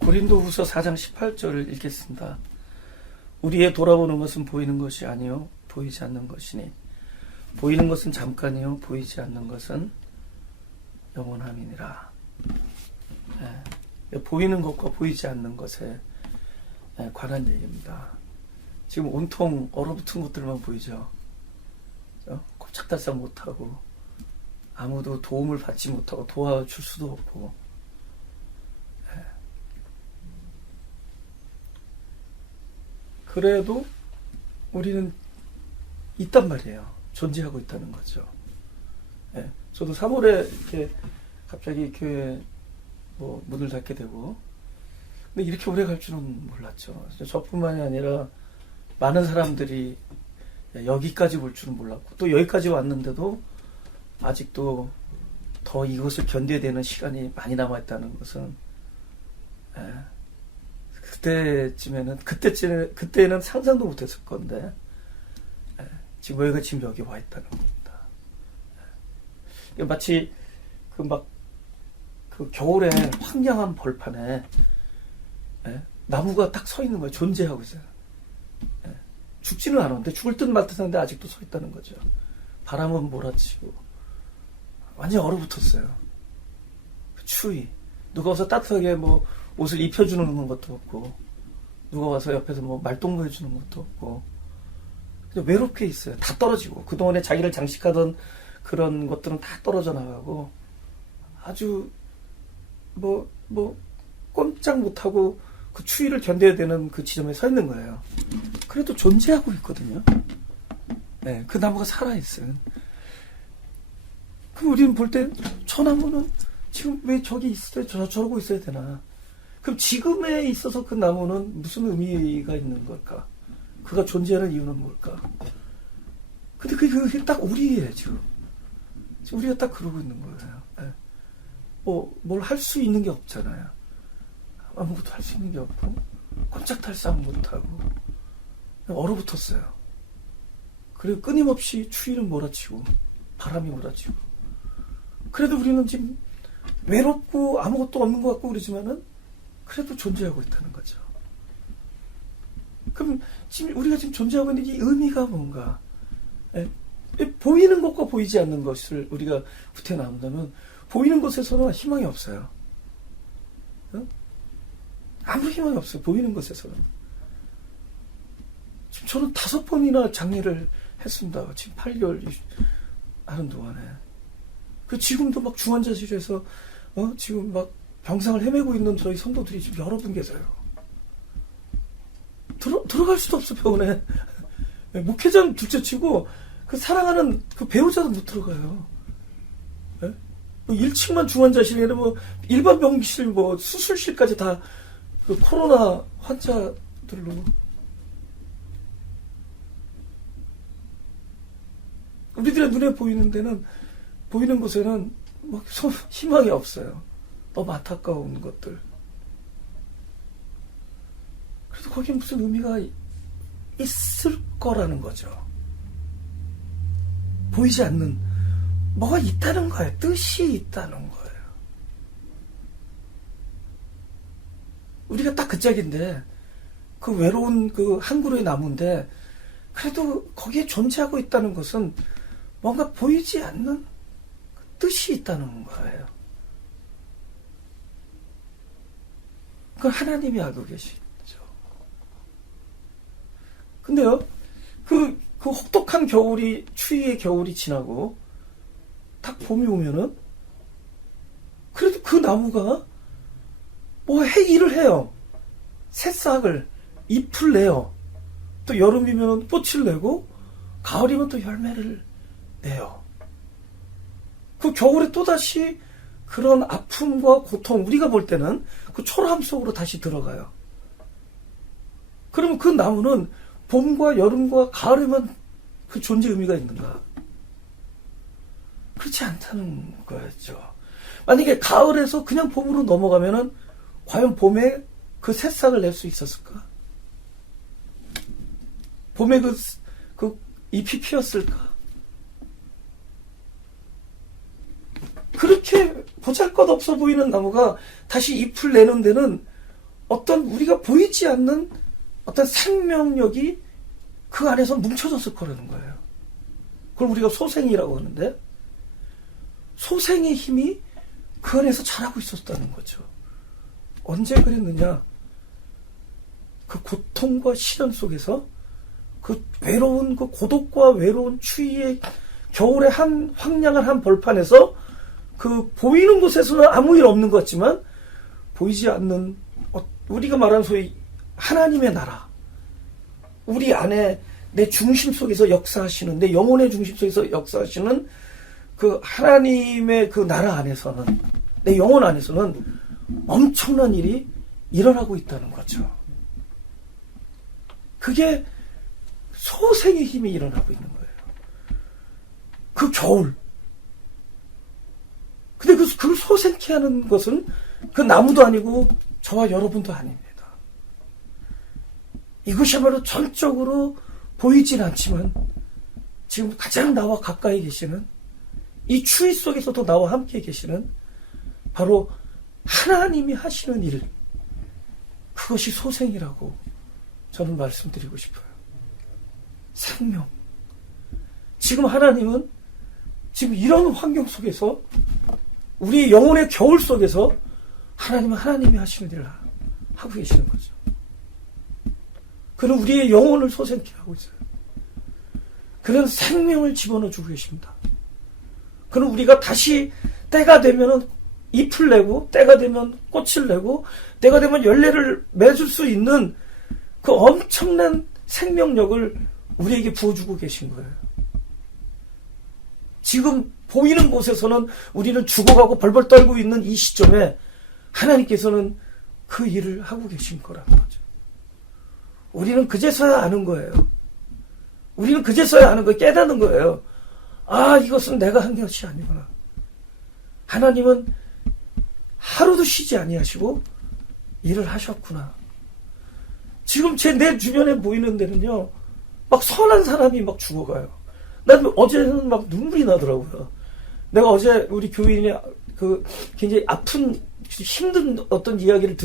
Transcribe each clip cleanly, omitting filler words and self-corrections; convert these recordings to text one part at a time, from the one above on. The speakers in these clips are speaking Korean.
고린도후서 4장 18절을 읽겠습니다. 우리의 돌아보는 것은 보이는 것이 아니요 보이지 않는 것이니 보이는 것은 잠깐이요 보이지 않는 것은 영원함이니라. 보이는 것과 보이지 않는 것에 관한 얘기입니다. 지금 온통 얼어붙은 것들만 보이죠. 꼼짝달싹 못하고 아무도 도움을 받지 못하고 도와줄 수도 없고, 그래도 우리는 있단 말이에요. 존재하고 있다는 거죠. 저도 3월에 이렇게 갑자기 교회 문을 닫게 되고, 근데 이렇게 오래 갈 줄은 몰랐죠. 저뿐만이 아니라 많은 사람들이 여기까지 올 줄은 몰랐고, 또 여기까지 왔는데도 아직도 더 이것을 견뎌야 되는 시간이 많이 남아있다는 것은, 그때는 상상도 못했을 건데, 지금 여기가 지금 여기 와 있다는 겁니다. 마치 그 겨울에 황량한 벌판에 나무가 딱 서 있는 거예요. 존재하고 있어요. 죽지는 않았는데, 죽을 듯 말 듯한데 아직도 서 있다는 거죠. 바람은 몰아치고 완전히 얼어붙었어요. 그 추위. 누가 와서 따뜻하게 옷을 입혀주는 것도 없고, 누가 와서 옆에서 말동무 해주는 것도 없고, 그냥 외롭게 있어요. 다 떨어지고, 그동안에 자기를 장식하던 그런 것들은 다 떨어져 나가고, 아주 꼼짝 못하고 그 추위를 견뎌야 되는 그 지점에 서 있는 거예요. 그래도 존재하고 있거든요. 그 나무가 살아있어요. 그럼 우리는 볼 때 저 나무는 지금 왜 저기 있어야, 저러고 있어야 되나? 그럼 지금에 있어서 그 나무는 무슨 의미가 있는 걸까? 그가 존재하는 이유는 뭘까? 근데 그게 딱 우리예요, 지금. 우리가 딱 그러고 있는 거예요. 뭘 할 수 있는 게 없잖아요. 아무것도 할 수 있는 게 없고, 꼼짝달싹 못하고, 얼어붙었어요. 그리고 끊임없이 추위는 몰아치고, 바람이 몰아치고. 그래도 우리는 지금 외롭고 아무것도 없는 것 같고 그러지만은, 그래도 존재하고 있다는 거죠. 그럼 지금 우리가 지금 존재하고 있는 이 의미가 뭔가? 보이는 것과 보이지 않는 것을 우리가 후퇴 나눈다면, 보이는 것에서는 희망이 없어요. 아무 희망이 없어요. 보이는 것에서는. 지금 저는 5번이나 장례를 했습니다. 지금 8개월 하는 동안에. 지금도 중환자실에서 지금 병상을 헤매고 있는 저희 성도들이 지금 여러 분 계세요. 들어갈 수도 없어, 병원에. 목회자는 둘째치고 그 사랑하는 그 배우자도 못 들어가요. 1층만 중환자실이 아니라 일반 병실, 수술실까지 다 그 코로나 환자들로. 우리들의 눈에 보이는 곳에는 희망이 없어요. 너무 안타까운 것들. 그래도 거기에 무슨 의미가 있을 거라는 거죠. 보이지 않는 뭐가 있다는 거예요. 뜻이 있다는 거예요. 우리가 딱 그 짝인데, 그 외로운 그 한 그루의 나무인데, 그래도 거기에 존재하고 있다는 것은 뭔가 보이지 않는 뜻이 있다는 거예요. 그걸 하나님이 알고 계시죠. 근데요, 그 혹독한 추위의 겨울이 지나고, 딱 봄이 오면은, 그래도 그 나무가 일을 해요. 새싹을, 잎을 내요. 또 여름이면 꽃을 내고, 가을이면 또 열매를 내요. 그 겨울에 또다시 그런 아픔과 고통, 우리가 볼 때는 그 초라함 속으로 다시 들어가요. 그러면 그 나무는 봄과 여름과 가을에만 그 존재 의미가 있는가? 그렇지 않다는 거였죠. 만약에 가을에서 그냥 봄으로 넘어가면은 과연 봄에 그 새싹을 낼 수 있었을까? 봄에 그 잎이 피었을까? 그렇게 보잘것없어 보이는 나무가 다시 잎을 내는 데는 어떤 우리가 보이지 않는 어떤 생명력이 그 안에서 뭉쳐졌을 거라는 거예요. 그걸 우리가 소생이라고 하는데, 소생의 힘이 그 안에서 자라고 있었다는 거죠. 언제 그랬느냐? 그 고통과 시련 속에서 그 외로운 그 고독과 외로운 추위의 겨울의 한 황량한 한 벌판에서 그 보이는 곳에서는 아무 일 없는 것 같지만 보이지 않는 우리가 말하는 소위 하나님의 나라, 우리 안에 내 중심 속에서 역사하시는, 내 영혼의 중심 속에서 역사하시는 그 하나님의 그 나라 안에서는, 내 영혼 안에서는 엄청난 일이 일어나고 있다는 거죠. 그게 소생의 힘이 일어나고 있는 거예요. 그 겨울. 근데 그걸 소생케 하는 것은 그 나무도 아니고 저와 여러분도 아닙니다. 이것이야말로 전적으로 보이진 않지만 지금 가장 나와 가까이 계시는, 이 추위 속에서도 나와 함께 계시는 바로 하나님이 하시는 일, 그것이 소생이라고 저는 말씀드리고 싶어요. 생명. 지금 하나님은 지금 이런 환경 속에서, 우리 영혼의 겨울 속에서 하나님은 하나님이 하시는 일을 하고 계시는 거죠. 그는 우리의 영혼을 소생케 하고 있어요. 그는 생명을 집어넣어 주고 계십니다. 그는 우리가 다시 때가 되면은 잎을 내고, 때가 되면 꽃을 내고, 때가 되면 열매를 맺을 수 있는 그 엄청난 생명력을 우리에게 부어주고 계신 거예요. 지금 보이는 곳에서는 우리는 죽어가고 벌벌 떨고 있는 이 시점에 하나님께서는 그 일을 하고 계신 거라는 거죠. 우리는 그제서야 아는 거예요. 우리는 그제서야 아는 거예요. 깨닫는 거예요. 아, 이것은 내가 한 것이 아니구나. 하나님은 하루도 쉬지 아니하시고 일을 하셨구나. 지금 내 주변에 보이는 데는요, 막 선한 사람이 막 죽어가요. 난 어제는 막 눈물이 나더라고요. 내가 어제 우리 교인이 굉장히 아픈, 힘든 어떤 이야기를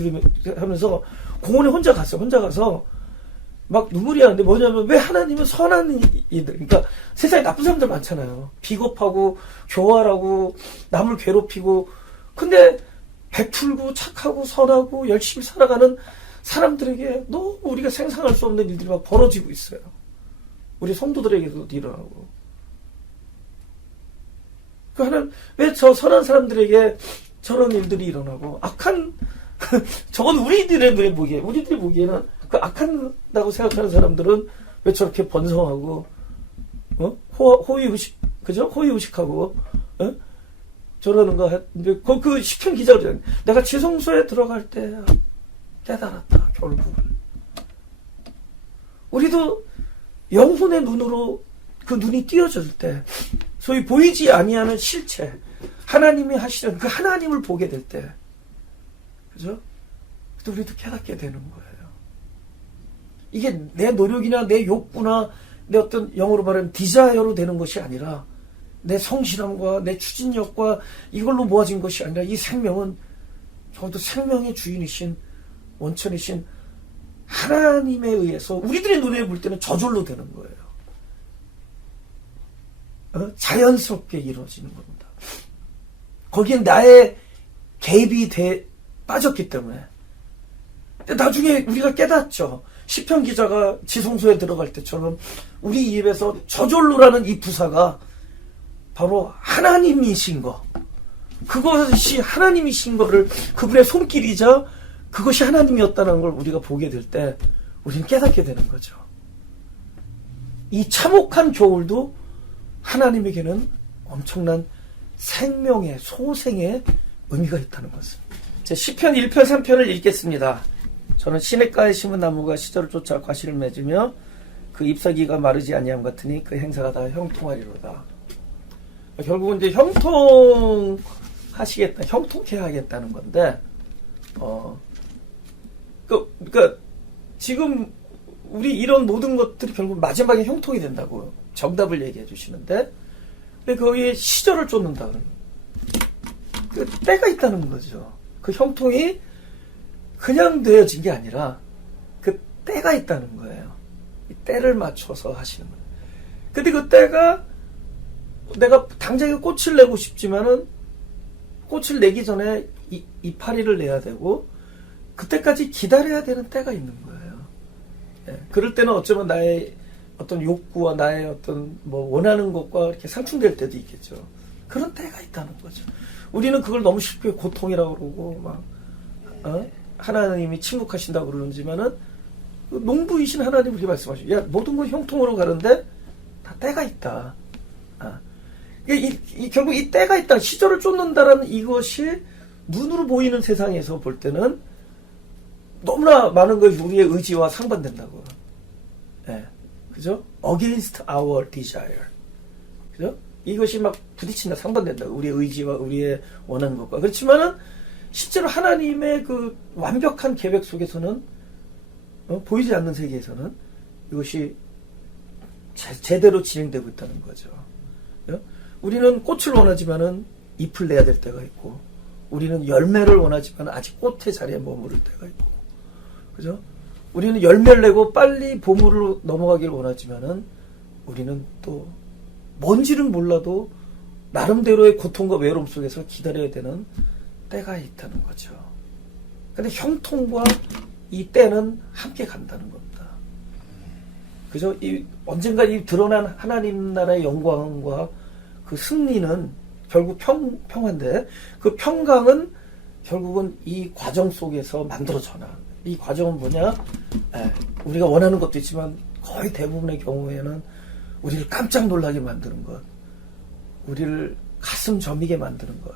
하면서 공원에 혼자 가서 막 눈물이 나는데, 뭐냐면 왜 하나님은 선한 이들, 그러니까 세상에 나쁜 사람들 많잖아요. 비겁하고 교활하고 남을 괴롭히고, 근데 베풀고 착하고 선하고 열심히 살아가는 사람들에게 너무 우리가 상상할 수 없는 일들이 막 벌어지고 있어요. 우리 성도들에게도 일어나고. 그 하나님, 왜 저 선한 사람들에게 저런 일들이 일어나고, 악한, 저건 우리들이 보기에는 그 악한다고 생각하는 사람들은 왜 저렇게 번성하고, 호의의식, 그죠? 호의의식하고, 저러는가. 그 시편 기자가 내가 지성소에 들어갈 때 깨달았다, 결국은. 우리도 영혼의 눈으로 그 눈이 띄어질 때, 소위 보이지 아니하는 실체, 하나님이 하시는 그 하나님을 보게 될 때, 그죠? 그때 우리도 깨닫게 되는 거예요. 이게 내 노력이나 내 욕구나 내 어떤 영어로 말하면 디자이어로 되는 것이 아니라, 내 성실함과 내 추진력과 이걸로 모아진 것이 아니라, 이 생명은 적어도 생명의 주인이신, 원천이신 하나님에 의해서 우리들의 눈에 볼 때는 저절로 되는 거예요. 자연스럽게 이루어지는 겁니다. 거기에 나의 개입이 빠졌기 때문에. 근데 나중에 우리가 깨닫죠. 시편 기자가 지성소에 들어갈 때처럼 우리 입에서 저절로라는 이 부사가 바로 하나님이신 거, 그것이 하나님이신 거를, 그분의 손길이자 그것이 하나님이었다는 걸 우리가 보게 될 때 우리는 깨닫게 되는 거죠. 이 참혹한 겨울도 하나님에게는 엄청난 생명의, 소생의 의미가 있다는 것을. 제 시편 1편 3편을 읽겠습니다. 저는 시냇가에 심은 나무가 시절을 쫓아 과실을 맺으며 그 잎사귀가 마르지 아니함 같으니 그 행사가 다 형통하리로다. 결국은 이제 형통케 하겠다는 건데, 그러니까 지금 우리 이런 모든 것들이 결국 마지막에 형통이 된다고 정답을 얘기해 주시는데, 근데 거기에 시절을 쫓는다는 그 때가 있다는 거죠. 그 형통이 그냥 되어진 게 아니라 그 때가 있다는 거예요. 이 때를 맞춰서 하시는 거예요. 근데 그 때가 내가 당장에 꽃을 내고 싶지만은 꽃을 내기 전에 이파리를 내야 되고 그때까지 기다려야 되는 때가 있는 거예요. 예, 그럴 때는 어쩌면 나의 어떤 욕구와 나의 어떤 뭐 원하는 것과 이렇게 상충될 때도 있겠죠. 그런 때가 있다는 거죠. 우리는 그걸 너무 쉽게 고통이라고 그러고 막 하나님이 침묵하신다고 그러는지만은 농부이신 하나님 우리 말씀하시죠. 야, 모든 건 형통으로 가는데 다 때가 있다. 결국 이 때가 있다. 시절을 쫓는다라는 이것이 눈으로 보이는 세상에서 볼 때는 너무나 많은 것이 우리의 의지와 상반된다고. 예. 그죠? Against our desire. 그죠? 이것이 막 부딪힌다, 상반된다고. 우리의 의지와 우리의 원하는 것과. 그렇지만은 실제로 하나님의 그 완벽한 계획 속에서는 보이지 않는 세계에서는 이것이 제대로 진행되고 있다는 거죠. 우리는 꽃을 원하지만은 잎을 내야 될 때가 있고, 우리는 열매를 원하지만 아직 꽃의 자리에 머무를 때가 있고, 그죠? 우리는 열매를 내고 빨리 봄으로 넘어가길 원하지만은 우리는 또 뭔지는 몰라도 나름대로의 고통과 외로움 속에서 기다려야 되는 때가 있다는 거죠. 근데 형통과 이 때는 함께 간다는 겁니다. 그죠? 언젠가 이 드러난 하나님 나라의 영광과 그 승리는 결국 평화인데 그 평강은 결국은 이 과정 속에서 만들어져나. 이 과정은 뭐냐? 우리가 원하는 것도 있지만 거의 대부분의 경우에는 우리를 깜짝 놀라게 만드는 것, 우리를 가슴 저미게 만드는 것,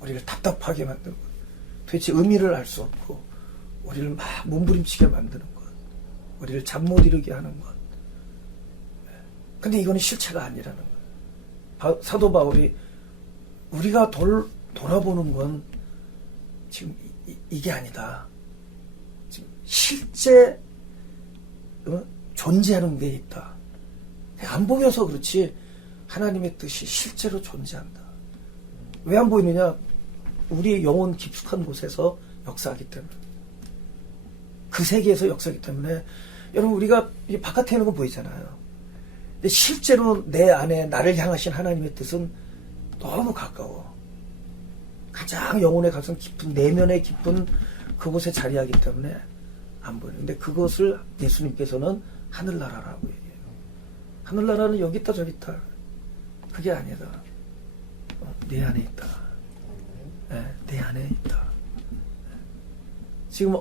우리를 답답하게 만드는 것, 도대체 의미를 알 수 없고 우리를 막 몸부림치게 만드는 것, 우리를 잠 못 이루게 하는 것. 근데 이거는 실체가 아니라는 거예요. 사도 바울이 우리가 돌아보는 건 지금 이게 아니다. 지금 실제 존재하는 게 있다. 안 보여서 그렇지 하나님의 뜻이 실제로 존재한다. 왜 안 보이느냐? 우리의 영혼 깊숙한 곳에서 역사하기 때문에. 그 세계에서 역사하기 때문에 여러분 우리가 바깥에 있는 거 보이잖아요. 근데 실제로 내 안에 나를 향하신 하나님의 뜻은 너무 가까워. 가장 영혼의 가장 깊은 내면의 깊은 그곳에 자리하기 때문에 안 보여요. 근데 그것을 예수님께서는 하늘나라라고 얘기해요. 하늘나라는 여기 있다 저기 있다. 그게 아니다. 내 안에 있다. 내 안에 있다. 지금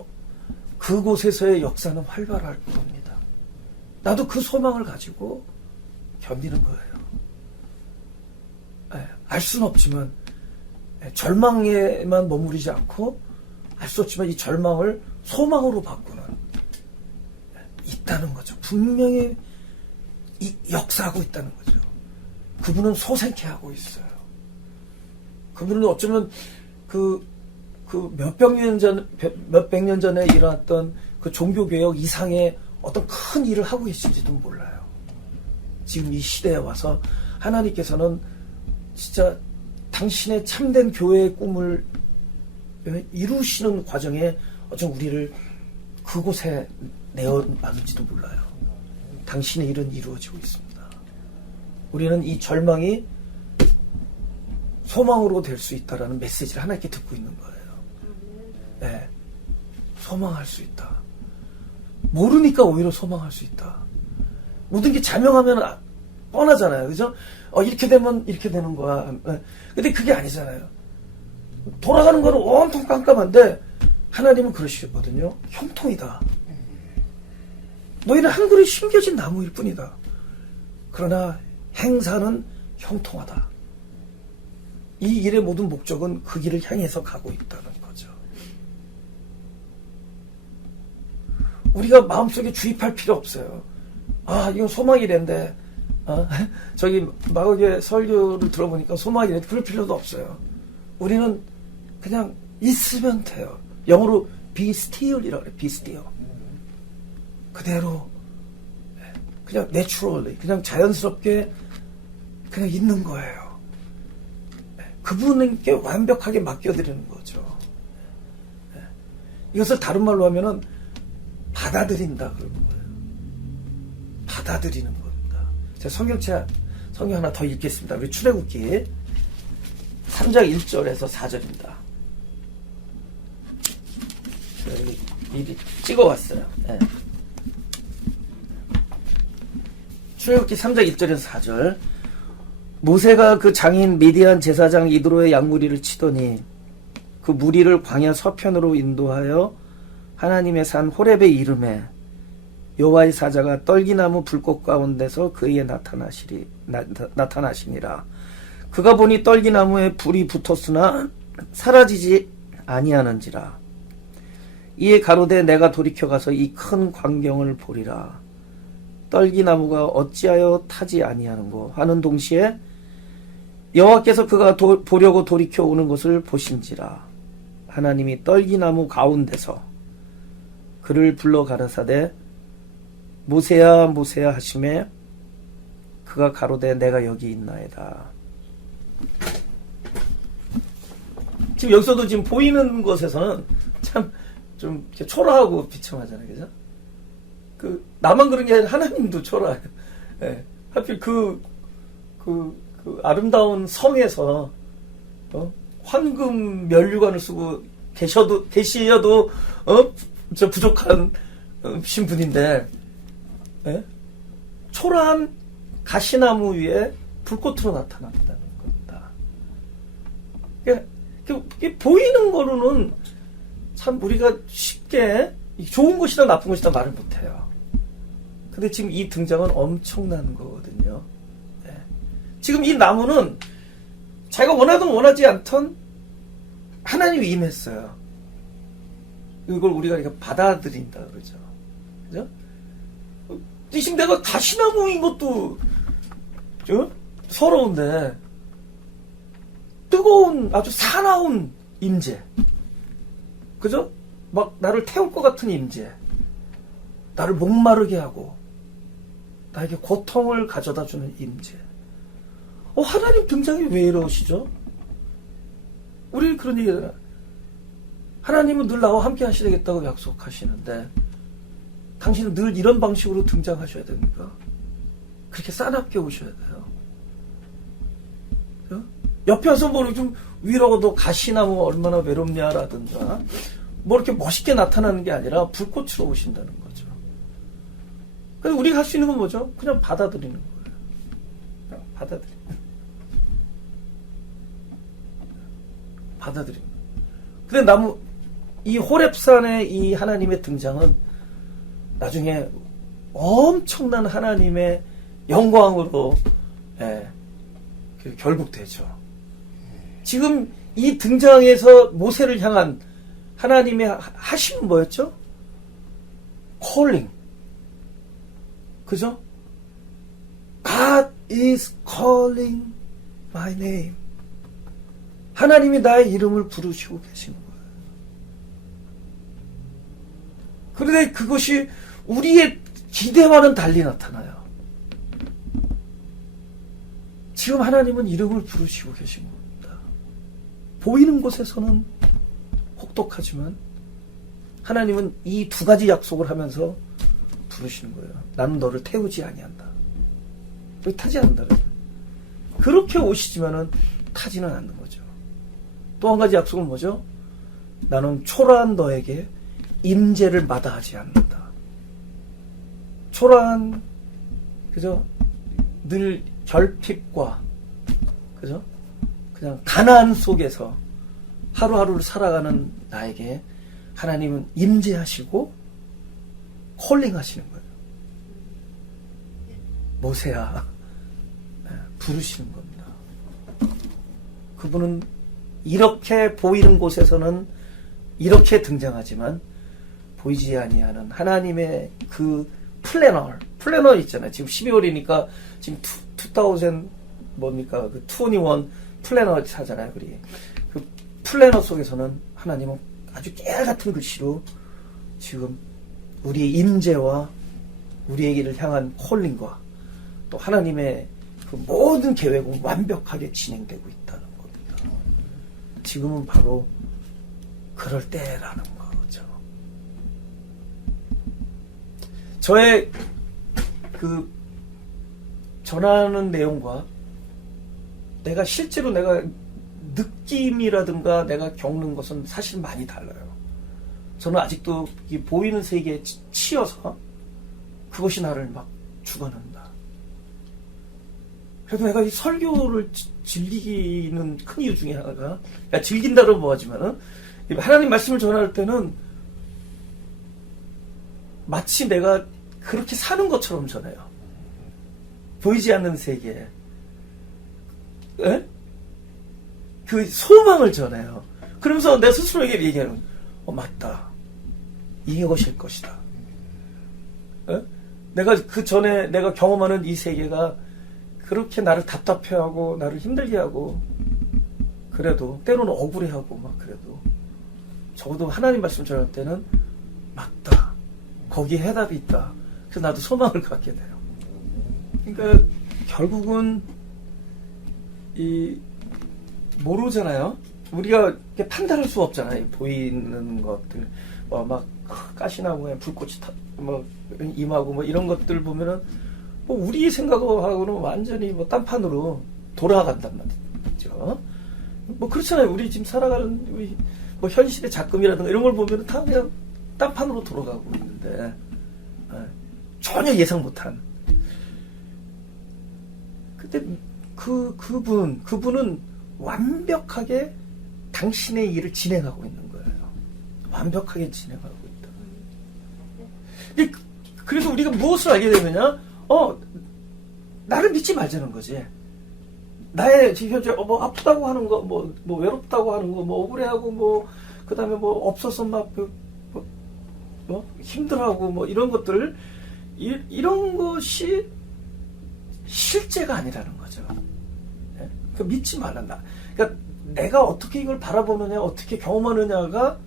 그곳에서의 역사는 활발할 겁니다. 나도 그 소망을 가지고 견디는 거예요. 알 수는 없지만 절망에만 머무르지 않고 알 수 없지만 이 절망을 소망으로 바꾸는 있다는 거죠. 분명히 역사하고 있다는 거죠. 그분은 소생케 하고 있어요. 그분은 어쩌면 몇백 년 전에 일어났던 그 종교개혁 이상의 어떤 큰 일을 하고 계신지도 몰라요. 지금 이 시대에 와서 하나님께서는 진짜 당신의 참된 교회의 꿈을 이루시는 과정에 어쩜 우리를 그곳에 내어놨는지도 몰라요. 당신의 일은 이루어지고 있습니다. 우리는 이 절망이 소망으로 될 수 있다라는 메시지를 하나님께 듣고 있는 거예요. 네, 소망할 수 있다. 모르니까 오히려 소망할 수 있다. 모든 게 자명하면 뻔하잖아요. 그죠? 이렇게 되면 이렇게 되는 거야. 근데 그게 아니잖아요. 돌아가는 거는 온통 깜깜한데 하나님은 그러시거든요. 형통이다. 너희는 한 그릇 심겨진 나무일 뿐이다. 그러나 행사는 형통하다. 이 일의 모든 목적은 그 길을 향해서 가고 있다는 거죠. 우리가 마음속에 주입할 필요 없어요. 이건 소망이랜데 저기 마곡의 설교를 들어보니까 소망이래. 그럴 필요도 없어요. 우리는 그냥 있으면 돼요. 영어로 be still이라고 그래요. be still. 그대로 그냥 naturally 그냥 자연스럽게 그냥 있는 거예요. 그분께 완벽하게 맡겨드리는 거죠. 이것을 다른 말로 하면은 받아들인다 그런 거예요. 받아들이는 겁니다. 제가 성경 하나 더 읽겠습니다. 우리 출애굽기 3장 1절에서 4절입니다. 여기 미리 찍어왔어요. 네. 출애굽기 3장 1절에서 4절. 모세가 그 장인 미디안 제사장 이드로의 양무리를 치더니 그 무리를 광야 서편으로 인도하여 하나님의 산 호렙에 이르매 여호와의 사자가 떨기나무 불꽃 가운데서 그에게 나타나시니라. 그가 보니 떨기나무에 불이 붙었으나 사라지지 아니하는지라. 이에 가로되 내가 돌이켜 가서 이 큰 광경을 보리라. 떨기나무가 어찌하여 타지 아니하는고 하는 동시에 여호와께서 그가 보려고 돌이켜 오는 것을 보신지라. 하나님이 떨기나무 가운데서 그를 불러 가라사대 모세야 모세야 하시매 그가 가로되 내가 여기 있나이다. 지금 여기서도 지금 보이는 것에서는 참 좀 초라하고 비참하잖아요, 그죠? 나만 그런 게 아니라 하나님도 초라해요. 예. 하필 그 아름다운 성에서, 황금 면류관을 쓰고 계시여도, 저 부족한, 신분인데, 예? 초라한 가시나무 위에 불꽃으로 나타난다는 겁니다. 그러니까 보이는 거로는 참 우리가 쉽게 좋은 것이다 나쁜 것이다 말을 못해요. 근데 지금 이 등장은 엄청난 거거든요. 네. 지금 이 나무는 자기가 원하든 원하지 않던 하나님이 임했어요. 이걸 우리가 이렇게 받아들인다 그러죠. 그죠? 지금 내가 가시나무인 것도 서러운데 뜨거운 아주 사나운 임재, 그죠? 막 나를 태울 것 같은 임재, 나를 목마르게 하고 나에게 고통을 가져다 주는 임재. 하나님 등장이 왜 이러시죠? 우리 그런 얘기잖아요. 하나님은 늘 나와 함께 하시겠다고 약속하시는데 당신은 늘 이런 방식으로 등장하셔야 됩니까? 그렇게 싸납게 오셔야 돼요. 옆에 와서 뭐 좀 위로하고 너 가시나무 얼마나 외롭냐라든가 뭐 이렇게 멋있게 나타나는 게 아니라 불꽃으로 오신다는 거죠. 그래서 우리가 할 수 있는 건 뭐죠? 그냥 받아들이는 거예요. 그냥 받아들이는 거예요. 근데 이 호렙산의 이 하나님의 등장은 나중에 엄청난 하나님의 영광으로 결국 되죠. 지금 이 등장에서 모세를 향한 하나님의 하심은 뭐였죠? calling. 그죠? God is calling my name. 하나님이 나의 이름을 부르시고 계시는 거예요. 그런데 그것이 우리의 기대와는 달리 나타나요. 지금 하나님은 이름을 부르시고 계신 겁니다. 보이는 곳에서는 혹독하지만 하나님은 이 두 가지 약속을 하면서 부르시는 거예요. 나는 너를 태우지 아니한다. 왜 타지 않는다. 그렇게 오시지만은 타지는 않는 거죠. 또 한 가지 약속은 뭐죠? 나는 초라한 너에게 임재를 마다하지 않는다. 초라한, 그죠? 늘 결핍과, 그죠? 그냥 가난 속에서 하루하루를 살아가는 나에게 하나님은 임재하시고 콜링 하시는 거예요. 모세야, 부르시는 겁니다. 그분은 이렇게 보이는 곳에서는 이렇게 등장하지만 보이지 아니하는 하나님의 그 플래너 있잖아요. 지금 12월이니까 지금 2000 뭡니까? 그 21 플래너 하잖아요. 그 플래너 속에서는 하나님은 아주 깨알같은 글씨로 지금 우리의 임재와 우리에게를 향한 콜링과 또 하나님의 그 모든 계획은 완벽하게 진행되고 있다는 겁니다. 지금은 바로 그럴 때라는 거죠. 저의 그 전하는 내용과 내가 실제로 내가 느낌이라든가 내가 겪는 것은 사실 많이 달라요. 저는 아직도 이 보이는 세계에 치여서 그것이 나를 막 죽어낸다. 그래도 내가 이 설교를 즐기는 큰 이유 중에 하나가, 즐긴다고 뭐하지만은 하나님 말씀을 전할 때는 마치 내가 그렇게 사는 것처럼 전해요. 보이지 않는 세계에. 에? 그 소망을 전해요. 그러면서 내 스스로에게 얘기하는, 맞다. 이것일 것이다. 에? 내가 그 전에 내가 경험하는 이 세계가 그렇게 나를 답답해하고 나를 힘들게 하고 그래도 때로는 억울해하고 막 그래도 적어도 하나님 말씀 전할 때는 맞다. 거기에 해답이 있다. 그래서 나도 소망을 갖게 돼요. 그러니까 결국은 모르잖아요. 우리가 이렇게 판단할 수 없잖아요. 보이는 것들 막 가시나무에 불꽃이 임하고 뭐 이런 것들 보면은 뭐 우리 생각하고는 완전히 뭐 딴판으로 돌아간단 말이죠. 뭐 그렇잖아요. 우리 지금 살아가는 우리 뭐 현실의 작금이라든가 이런 걸 보면은 다 그냥 딴판으로 돌아가고 있는데 전혀 예상 못한. 근데 그분은 완벽하게 당신의 일을 진행하고 있는 거예요. 완벽하게 진행하고 있다. 그래서 우리가 무엇을 알게 되느냐? 나를 믿지 말자는 거지. 나의 현재 뭐 아프다고 하는 거, 뭐 외롭다고 하는 거, 뭐 억울해하고 그 다음에 없어서 힘들어하고 이런 것들, 이런 것이 실제가 아니라는 거죠. 네? 그러니까 믿지 말란다. 그러니까 내가 어떻게 이걸 바라보느냐, 어떻게 경험하느냐가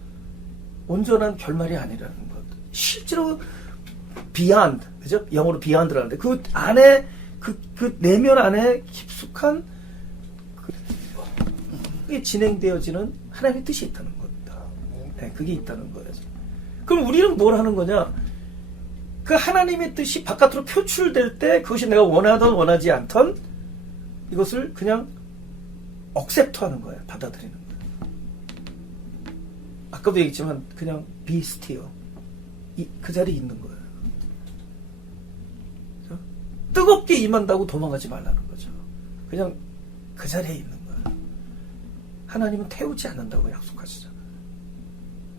온전한 결말이 아니라는 것. 실제로 beyond, 그죠? 영어로 beyond라는데 그 안에 그 내면 안에 깊숙한 그게 진행되어지는 하나님의 뜻이 있다는 겁니다. 네, 그게 있다는 거예요. 그럼 우리는 뭘 하는 거냐? 그 하나님의 뜻이 바깥으로 표출될 때 그것이 내가 원하든 원하지 않던 이것을 그냥 억셉트하는 거예요. 받아들이는 거예요. 아까도 얘기했지만 그냥 be still. 그 자리에 있는 거예요. 그렇죠? 뜨겁게 임한다고 도망가지 말라는 거죠. 그냥 그 자리에 있는 거예요. 하나님은 태우지 않는다고 약속하시잖아요.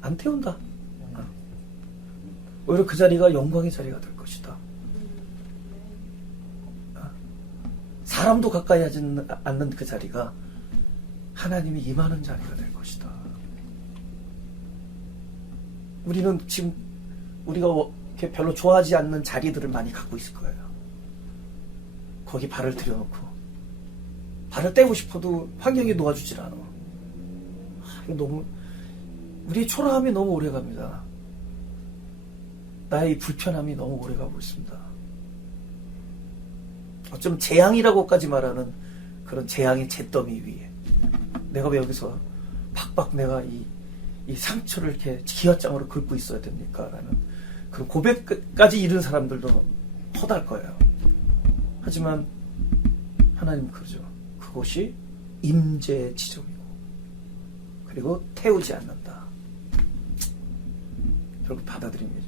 안 태운다. 오히려 그 자리가 영광의 자리가 될 것이다. 사람도 가까이 하지 않는 그 자리가 하나님이 임하는 자리가 될 것이다. 우리는 지금 우리가 이렇게 별로 좋아하지 않는 자리들을 많이 갖고 있을 거예요. 거기 발을 들여놓고 발을 떼고 싶어도 환경이 놓아주질 않아. 이거 너무 우리의 초라함이 너무 오래갑니다. 나의 불편함이 너무 오래가고 있습니다. 어쩌면 재앙이라고까지 말하는 그런 재앙의 잿더미 위에 내가 왜 여기서 박박 내가 이 상처를 이렇게 기와장으로 긁고 있어야 됩니까? 라는 그런 고백까지 이른 사람들도 허달 거예요. 하지만 하나님 그러죠. 그것이 임재의 지점이고 그리고 태우지 않는다. 결국 받아들인 거죠.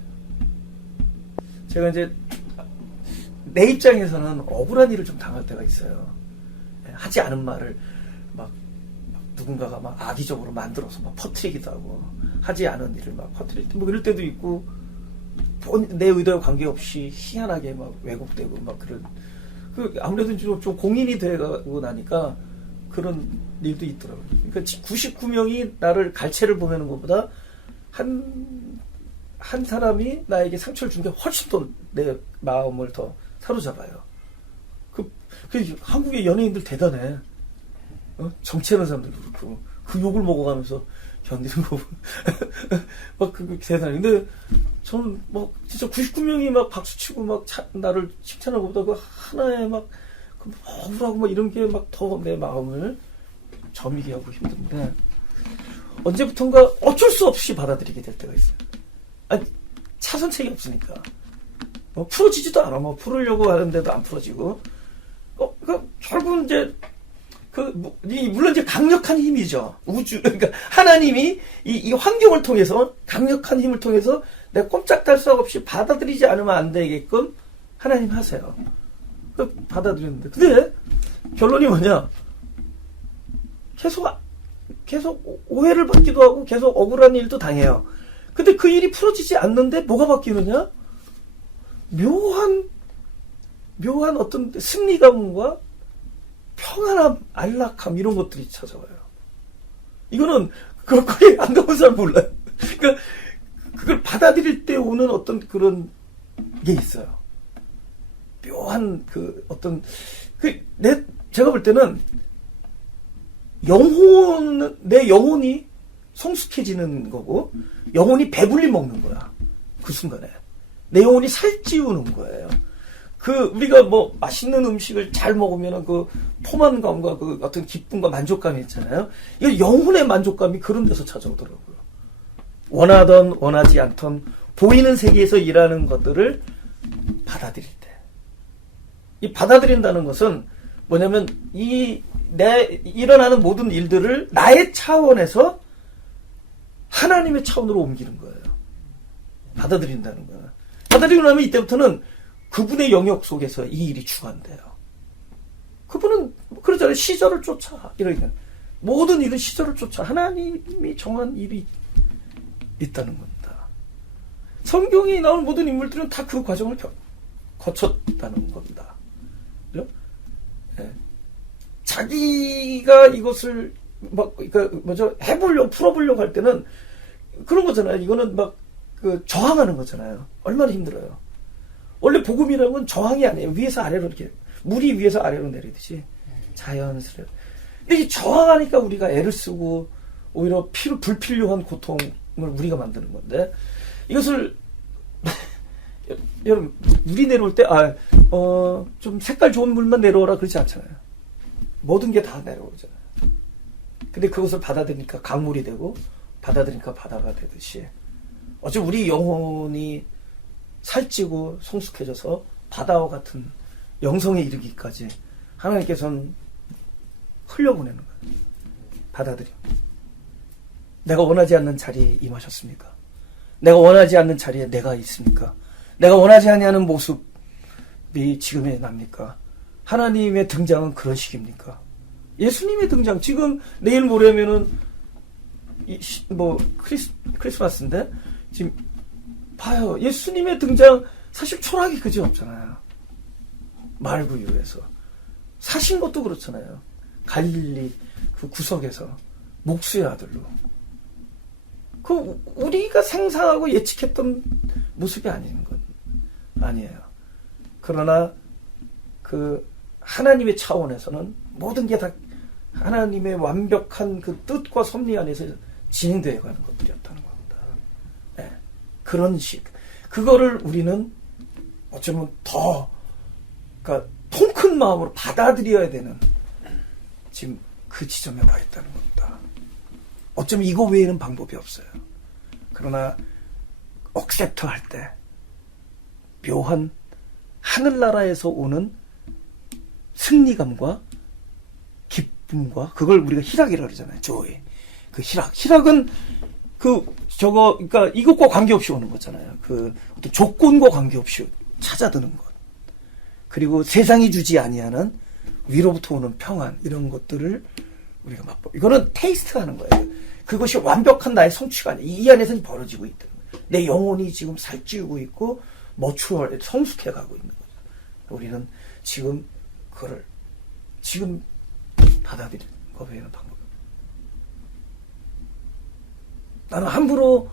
제가 이제 내 입장에서는 억울한 일을 좀 당할 때가 있어요. 하지 않은 말을 막 누군가가 막 악의적으로 만들어서 막 퍼뜨리기도 하고 하지 않은 일을 막 퍼뜨릴 때 이럴 때도 있고 내 의도와 관계없이 희한하게 막 왜곡되고 막 그런 아무래도 좀 공인이 되고 나니까 그런 일도 있더라고요. 그러니까 99명이 나를 갈채를 보내는 것보다 한 사람이 나에게 상처를 준 게 훨씬 더 내 마음을 더 사로잡아요. 한국의 연예인들 대단해. 정치하는 사람들도 그렇고 그 욕을 먹어가면서 견디는 거 막 대단해. 근데 저는 막 진짜 99명이 막 박수치고 막 나를 칭찬하는 것보다 그 하나에 막 억울하고 막 이런 게 막 더 내 마음을 저미게 하고 힘든데 언제부턴가 어쩔 수 없이 받아들이게 될 때가 있어요. 아니 차선책이 없으니까. 풀어지지도 않아. 뭐 풀으려고 하는데도 안 풀어지고. 결국은 이제 물론 이제 강력한 힘이죠. 그러니까 하나님이 이 환경을 통해서 강력한 힘을 통해서 내가 꼼짝달 수 없이 받아들이지 않으면 안 되게끔 하나님 하세요. 받아들였는데, 근데 결론이 뭐냐? 계속 오해를 받기도 하고 계속 억울한 일도 당해요. 근데 그 일이 풀어지지 않는데 뭐가 바뀌느냐? 묘한 어떤 승리감과 평안함, 안락함 이런 것들이 찾아와요. 이거는 거의 안 가본 사람 몰라요. 그러니까 그걸 받아들일 때 오는 어떤 그런 게 있어요. 묘한 제가 볼 때는 내 영혼이 성숙해지는 거고, 영혼이 배불리 먹는 거야. 그 순간에. 내 영혼이 살찌우는 거예요. 우리가 뭐 맛있는 음식을 잘 먹으면 그 포만감과 그 어떤 기쁨과 만족감이 있잖아요. 이 영혼의 만족감이 그런 데서 찾아오더라고요. 원하던 원하지 않던 보이는 세계에서 일하는 것들을 받아들일 때. 이 받아들인다는 것은 뭐냐면 일어나는 모든 일들을 나의 차원에서 하나님의 차원으로 옮기는 거예요. 받아들인다는 거예요. 받아들이고 나면 이때부터는 그분의 영역 속에서 이 일이 주관돼요. 그분은 그러잖아요. 시절을 쫓아. 이러니까 모든 일은 시절을 쫓아. 하나님이 정한 일이 있다는 겁니다. 성경에 나오는 모든 인물들은 다 그 과정을 거쳤다는 겁니다. 그죠? 네. 자기가 이것을 풀어보려고 할 때는 그런 거잖아요. 이거는 저항하는 거잖아요. 얼마나 힘들어요. 원래 복음이라는 건 저항이 아니에요. 위에서 아래로 이렇게 물이 위에서 아래로 내리듯이 자연스레. 근데 이 저항하니까 우리가 애를 쓰고 오히려 불필요한 고통을 우리가 만드는 건데, 이것을 여러분 물이 내려올 때 좀 색깔 좋은 물만 내려오라 그러지 않잖아요. 모든 게 다 내려오잖아요. 근데 그것을 받아들이니까 강물이 되고 받아들이니까 바다가 되듯이, 어차피 우리 영혼이 살찌고 성숙해져서 바다와 같은 영성에 이르기까지 하나님께서는 흘려보내는 거예요. 받아들여. 내가 원하지 않는 자리에 임하셨습니까? 내가 원하지 않는 자리에 내가 있습니까? 내가 원하지 아니하는 모습이 지금의 납니까? 하나님의 등장은 그런 식입니까? 예수님의 등장, 지금 내일 모레면은 크리스마스인데 지금 봐요. 예수님의 등장 사실 초라하게 그지 없잖아요. 말구유에서 사신 것도 그렇잖아요. 갈릴리 그 구석에서 목수의 아들로. 우리가 상상하고 예측했던 모습이 아닌 건 아니에요. 그러나 하나님의 차원에서는 모든 게 다 하나님의 완벽한 그 뜻과 섭리 안에서 진행되어 가는 것들이었다는 겁니다. 네. 그런 그거를 우리는 어쩌면 그러니까 통 큰 마음으로 받아들여야 되는 지금 그 지점에 와 있다는 겁니다. 어쩌면 이거 외에는 방법이 없어요. 그러나 억셉트 할 때 묘한 하늘나라에서 오는 승리감과 기쁨과, 그걸 우리가 희락이라고 그러잖아요. 조이. 그 희락은 그러니까 이것과 관계없이 오는 거잖아요. 어떤 조건과 관계없이 찾아드는 것. 그리고 세상이 주지 아니하는 위로부터 오는 평안, 이런 것들을 우리가 이거는 테이스트 하는 거예요. 그것이 완벽한 나의 성취가 아니에요. 이 안에서는 벌어지고 있다는 거예요. 내 영혼이 지금 살찌우고 있고 성숙해 가고 있는 거죠. 우리는 지금 그거를 지금 받아들이는 거 외에는 방법이 없어요. 나는 함부로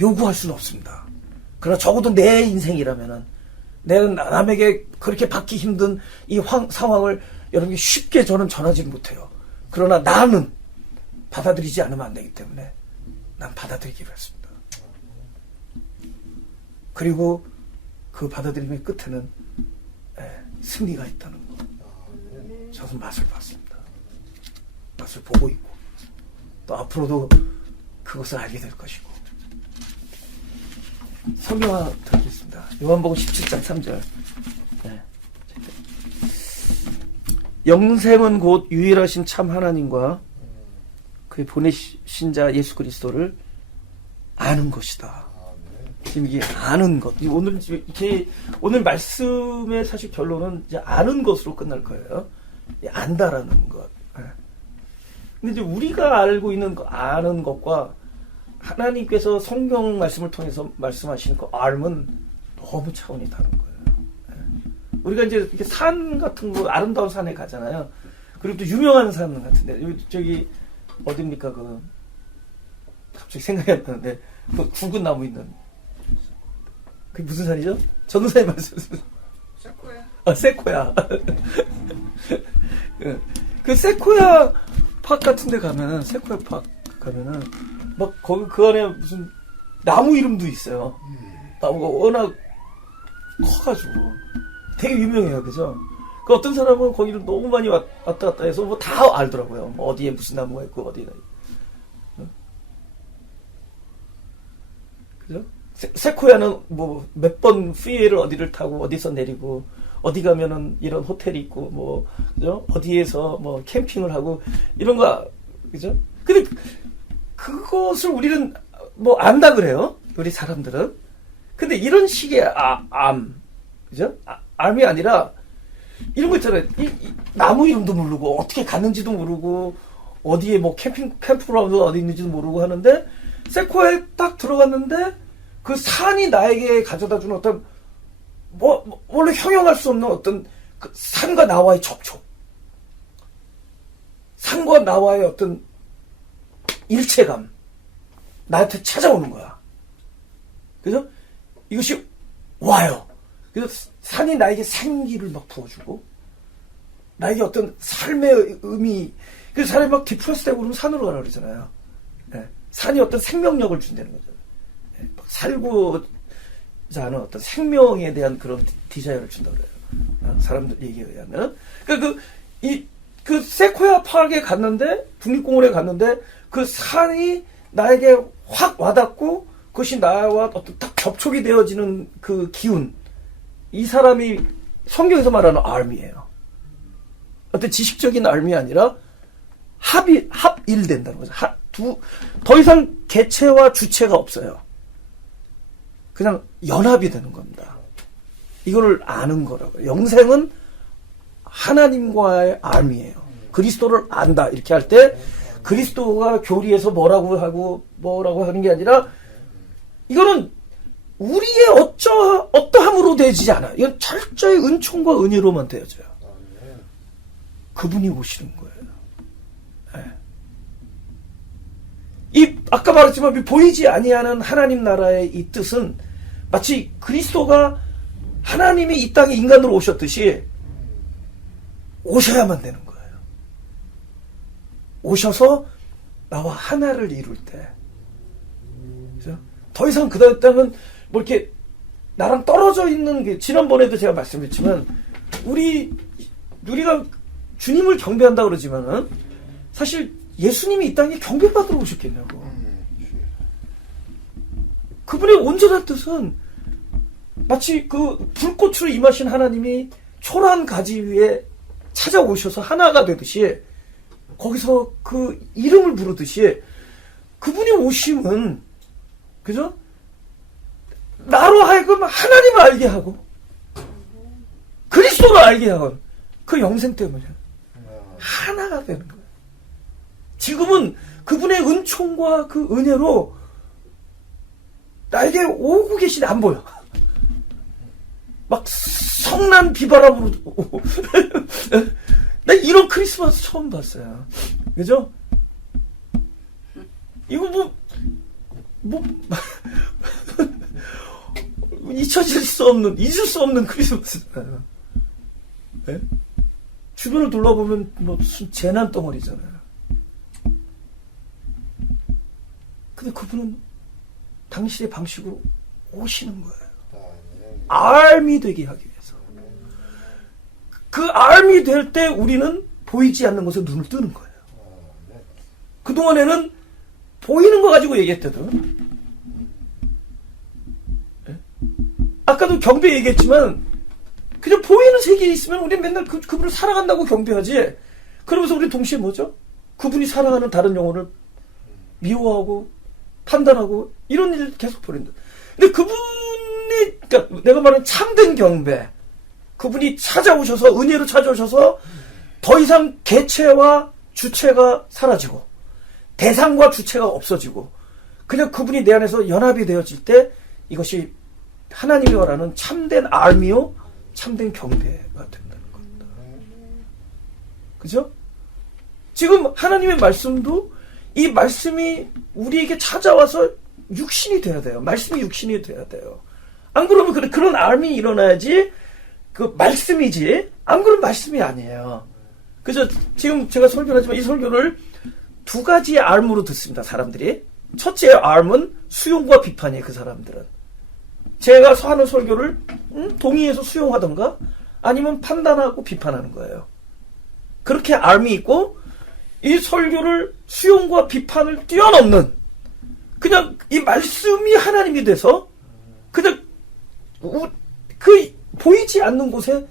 요구할 수는 없습니다. 그러나 적어도 내 인생이라면은, 내가 남에게 그렇게 받기 힘든 이 상황을 여러분께 쉽게 저는 전하지는 못해요. 그러나 나는 받아들이지 않으면 안 되기 때문에 난 받아들이기로 했습니다. 그리고 그 받아들임의 끝에는 승리가 있다는 거. 저는 맛을 봤습니다. 맛을 보고 있고 또 앞으로도 그것을 알게 될 것이고. 성경 하나 드리겠습니다. 요한복음 17장 3절. 네. 영생은 곧 유일하신 참 하나님과 그의 보내신 자 예수 그리스도를 아는 것이다. 지금 이게 아는 것. 오늘 말씀의 사실 결론은 이제 아는 것으로 끝날 거예요. 안다라는 것. 근데 이제 우리가 알고 있는 아는 것과 하나님께서 성경 말씀을 통해서 말씀하시는 그 알은 너무 차원이 다른 거예요. 우리가 이제 이렇게 산 같은 거, 아름다운 산에 가잖아요. 그리고 또 유명한 산 같은데, 저기, 어딥니까, 갑자기 생각이 안 나는데, 그 굵은 나무 있는. 그게 무슨 산이죠? 전도사님 말씀하세요. 세코야. 아, 세코야. 그 세코야 팍 같은 데 가면은, 세코야 팍 가면은, 막, 거기 그 안에 무슨, 나무 이름도 있어요. 나무가 워낙 커가지고. 되게 유명해요. 그죠? 그 어떤 사람은 거기를 너무 많이 왔다 갔다 해서 뭐 다 알더라고요. 뭐 어디에 무슨 나무가 있고, 어디에. 그죠? 세코야는 뭐 몇 번 프리웨이를 어디를 타고 어디서 내리고, 어디 가면은 이런 호텔이 있고, 뭐, 그죠? 어디에서 뭐 캠핑을 하고, 이런 거, 그죠? 근데 그것을 우리는 뭐 안다 그래요. 우리 사람들은. 근데 이런 식의 그죠? 암이 아니라 이런 거 있잖아요. 이 나무 이름도 모르고 어떻게 갔는지도 모르고 어디에 뭐 캠프라운드 어디 있는지도 모르고 하는데 세코야에 딱 들어갔는데 그 산이 나에게 가져다 주는 어떤 원래 형용할 수 없는 어떤 그 산과 나와의 접촉, 산과 나와의 어떤 일체감, 나한테 찾아오는 거야. 그래서 이것이 와요. 그래서 산이 나에게 생기를 막 부어주고, 나에게 어떤 삶의 의미, 그래서 사람이 막 디프레스 되고 그러면 산으로 가라 그러잖아요. 네. 산이 어떤 생명력을 준다는 거죠. 네. 살고자 하는 어떤 생명에 대한 그런 디자이어를 준다고 그래요. 사람들 얘기에 의하면. 그러니까 그 세코야 파크에 갔는데, 국립공원에 갔는데, 그 산이 나에게 확 와닿고, 그것이 나와 어떤 딱 접촉이 되어지는 그 기운. 이 사람이 성경에서 말하는 알미예요. 어떤 지식적인 알미 아니라 합일된다는 거죠. 더 이상 개체와 주체가 없어요. 그냥 연합이 되는 겁니다. 이거를 아는 거라고요. 영생은 하나님과의 알미예요. 그리스도를 안다. 이렇게 할 때 그리스도가 교리에서 뭐라고 하는 게 아니라 이거는 우리의 어떠함으로 되지 않아. 이건 철저히 은총과 은혜로만 되어져요. 그분이 오시는 거예요. 네. 아까 말했지만 보이지 아니하는 하나님 나라의 이 뜻은 마치 그리스도가 하나님이 이 땅에 인간으로 오셨듯이 오셔야만 되는 거예요. 오셔서 나와 하나를 이룰 때. 그죠? 더 이상 그 다음은 뭐 이렇게 나랑 떨어져 있는 게, 지난번에도 제가 말씀드렸지만 우리가 주님을 경배한다 그러지만은 사실 예수님이 이 땅에 경배받으러 오셨겠냐고. 그분의 온전한 뜻은 마치 그 불꽃으로 임하신 하나님이 초라한 가지 위에 찾아오셔서 하나가 되듯이, 거기서 그 이름을 부르듯이 그분이 오심은, 그죠? 나로 하여금 하나님을 알게 하고 그리스도를 알게 하고, 그 영생 때문에 하나가 되는 거예요. 지금은 그분의 은총과 그 은혜로 나에게 오고 계시니 안 보여. 막 성난 비바람으로 오고. 나 이런 크리스마스 처음 봤어요. 그죠? 이거 잊을 수 없는 크리스마스잖아요. 네? 주변을 둘러보면 무슨 재난 덩어리잖아요. 근데 그분은 당신의 방식으로 오시는 거예요. 알미 되게 하기 위해서. 그 알미 될 때 우리는 보이지 않는 것에 눈을 뜨는 거예요. 그동안에는 보이는 거 가지고 얘기했거든. 네? 아까도 경배 얘기했지만 그냥 보이는 세계에 있으면 우리 맨날 그분을 사랑한다고 경배하지. 그러면서 우리 동시에 뭐죠? 그분이 사랑하는 다른 영혼을 미워하고 판단하고 이런 일 계속 벌인다. 근데 그분이, 그러니까 내가 말하는 참된 경배, 그분이 찾아오셔서, 은혜로 찾아오셔서 더 이상 개체와 주체가 사라지고 대상과 주체가 없어지고 그냥 그분이 내 안에서 연합이 되어질 때 이것이 하나님이 말하는 참된 알미요 참된 경배가 된다는 겁니다. 그죠? 지금 하나님의 말씀도 이 말씀이 우리에게 찾아와서 육신이 돼야 돼요. 말씀이 육신이 돼야 돼요. 안 그러면 그런 알미 일어나야지 그 말씀이지, 안 그러면 말씀이 아니에요. 그래서 지금 제가 설교를 하지만 이 설교를 두 가지의 알무로 듣습니다, 사람들이. 첫째 알무는 수용과 비판이에요, 그 사람들은. 제가 하는 설교를 동의해서 수용하던가 아니면 판단하고 비판하는 거예요. 그렇게 알미 있고, 이 설교를 수용과 비판을 뛰어넘는 그냥 이 말씀이 하나님이 돼서 그냥 그 보이지 않는 곳에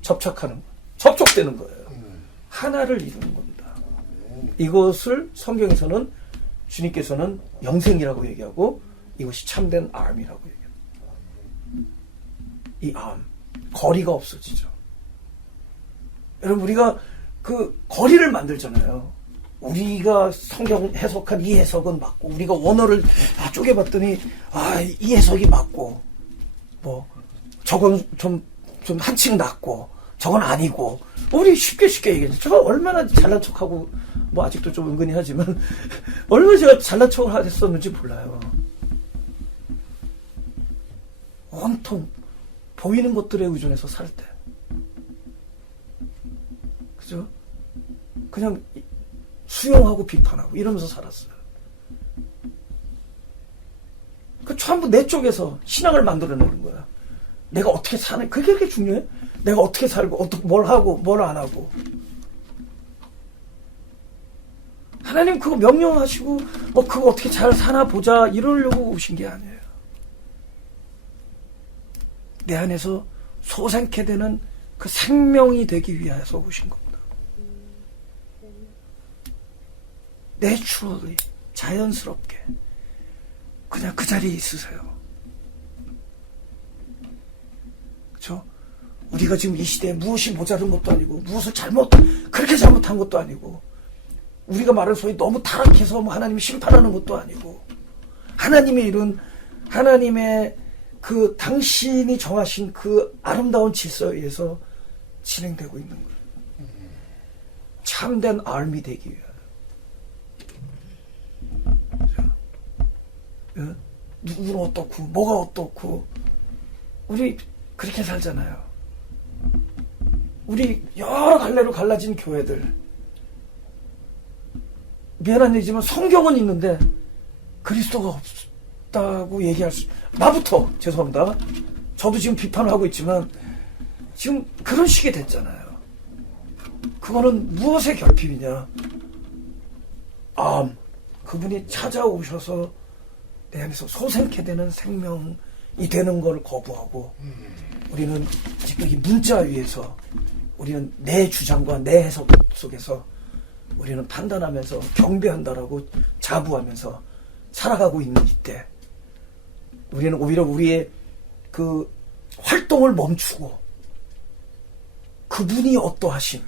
접촉되는 거예요. 하나를 이루는 겁니다. 이것을 성경에서는 주님께서는 영생이라고 얘기하고 이것이 참된 암이라고 얘기합니다. 이 암, 거리가 없어지죠. 여러분, 우리가 그 거리를 만들잖아요. 우리가 성경 해석한 이 해석은 맞고, 우리가 원어를 다 쪼개봤더니 이 해석이 맞고, 뭐 저건 좀 한층 낮고 저건 아니고, 우리 쉽게 얘기했죠. 제가 얼마나 잘난 척하고 뭐 아직도 좀 은근히 하지만 얼마나 제가 잘난 척을 했었는지 몰라요. 온통 보이는 것들에 의존해서 살 때, 그죠? 그냥 수용하고 비판하고 이러면서 살았어요. 그 전부 내 쪽에서 신앙을 만들어내는 거야. 내가 어떻게 사는, 그게 그렇게 중요해? 내가 어떻게 살고, 뭘 하고, 뭘 안 하고. 하나님 그거 명령하시고, 뭐 그거 어떻게 잘 사나 보자, 이러려고 오신 게 아니에요. 내 안에서 소생케 되는 그 생명이 되기 위해서 오신 겁니다. 내추럴리, 자연스럽게 그냥 그 자리에 있으세요. 그렇죠? 우리가 지금 이 시대에 무엇이 모자른 것도 아니고, 무엇을 그렇게 잘못한 것도 아니고, 우리가 말하는 소위 너무 타락해서 뭐 하나님이 심판하는 것도 아니고, 하나님의 일은 하나님의 그 당신이 정하신 그 아름다운 질서에 의해서 진행되고 있는 거예요. 참된 알미 되기 위하여. 누구는 어떻고 뭐가 어떻고, 우리 그렇게 살잖아요. 우리 여러 갈래로 갈라진 교회들, 미안한 얘기지만 성경은 있는데 그리스도가 없다고 얘기할 수, 나부터 죄송합니다. 저도 지금 비판을 하고 있지만 지금 그런 식이 됐잖아요. 그거는 무엇의 결핍이냐? 그분이 찾아오셔서 내 안에서 소생케 되는 생명이 되는 걸 거부하고, 우리는 아직도 이 문자 위에서 우리는 내 주장과 내 해석 속에서 우리는 판단하면서 경배한다라고 자부하면서 살아가고 있는 이때, 우리는 오히려 우리의 그 활동을 멈추고 그분이 어떠하심,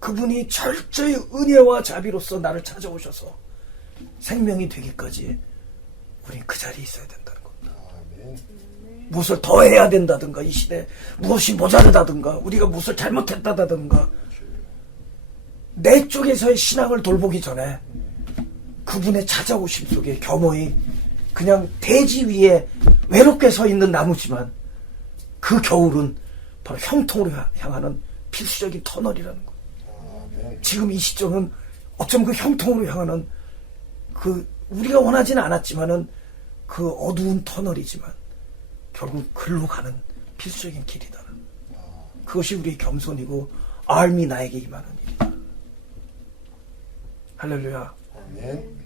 그분이 철저히 은혜와 자비로서 나를 찾아오셔서 생명이 되기까지 우린 그 자리에 있어야 된다는 겁니다. 무엇을 더 해야 된다든가, 이 시대에 무엇이 모자르다든가, 우리가 무엇을 잘못했다든가, 내 쪽에서의 신앙을 돌보기 전에 그분의 찾아오심 속에 겸허히 그냥 대지 위에 외롭게 서 있는 나무지만 그 겨울은 바로 형통으로 향하는 필수적인 터널이라는 거예요. 지금 이 시점은 어쩌면 그 형통으로 향하는 그 우리가 원하지는 않았지만은 그 어두운 터널이지만 결국 글로 가는 필수적인 길이다. 그것이 우리의 겸손이고 알미 나에게 임하는 일이다. 할렐루야. 아멘.